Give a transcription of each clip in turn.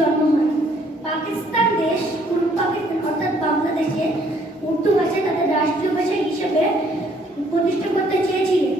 জন্ম হয়। পাকিস্তান দেশ পূর্ব পাকিস্তান, অর্থাৎ বাংলাদেশে উর্দু ভাষা তাদের রাষ্ট্রীয় ভাষা হিসেবে প্রতিষ্ঠা করতে চেয়েছিলেন।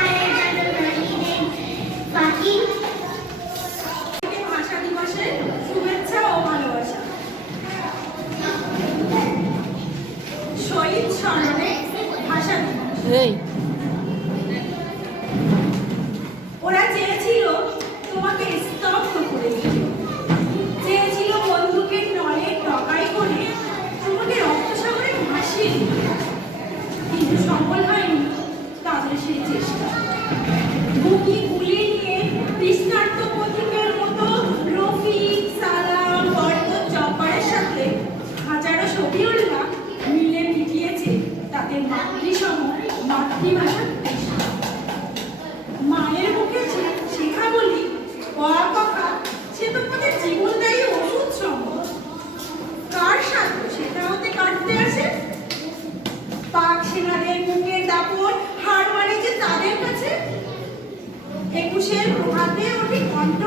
কিসের হাতে ওটি কণ্ঠ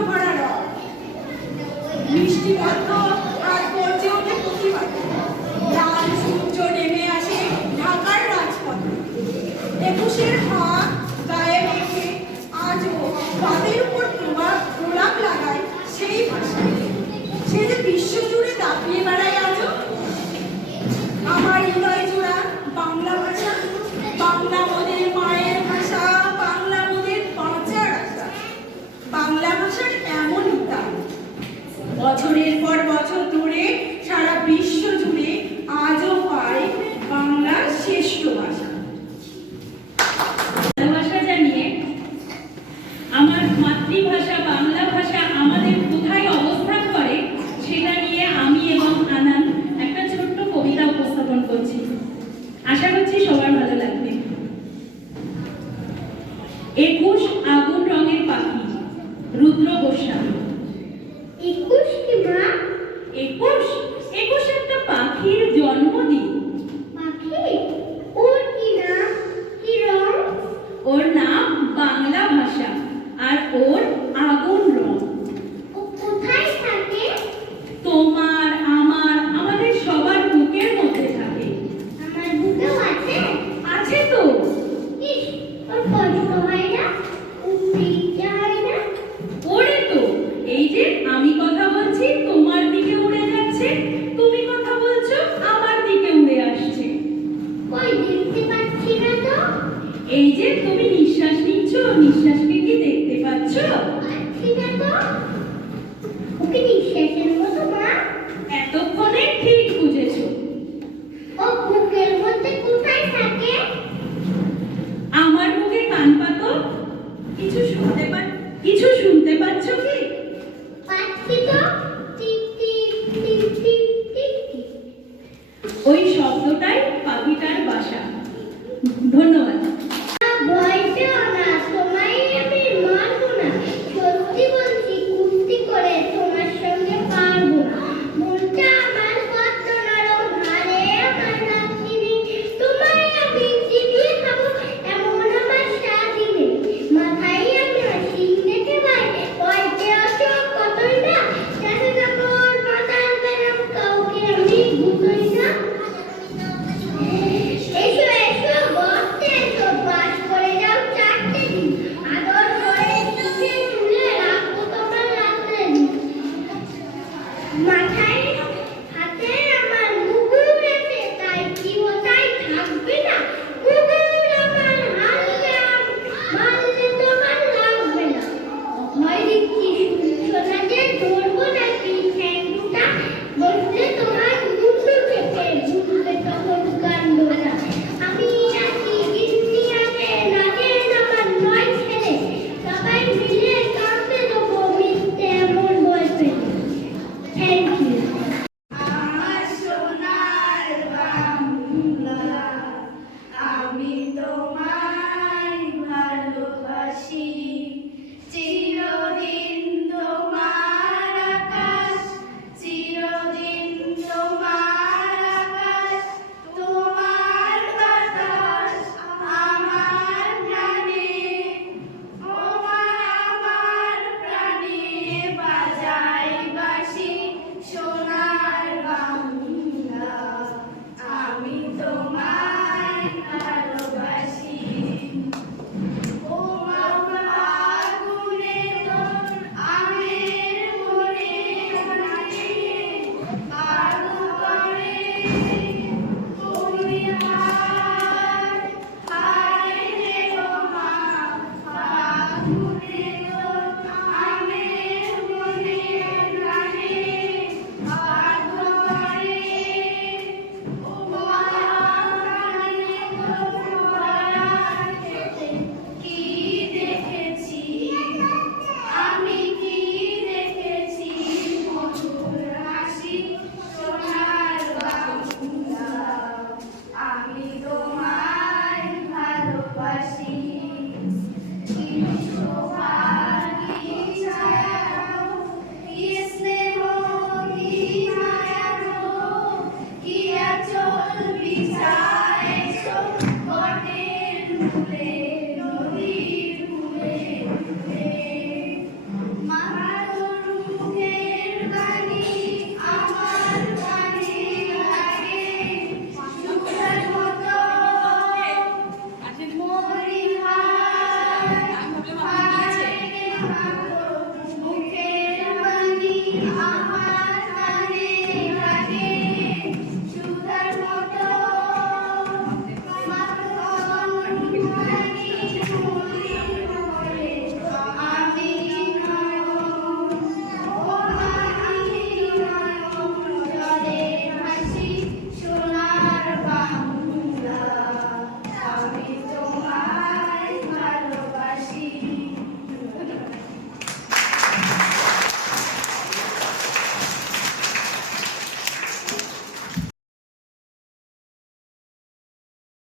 মিষ্টি পদ্ম what এই যে তুমি নিঃশ্বাস নিচ্ছ নিঃশ্বাসকে কি দেখতে পাচ্ছ? আচ্ছা, ওকে নিঃশ্বাসের মতো মা। এতক্ষণে ঠিক বুঝেছ। ও বুকের মধ্যে কোথায় থাকে? আমার মুখে কান পাতো? কিছু শুনতে পাচ্ছ কিছু শুনতে পাচ্ছ কি? campana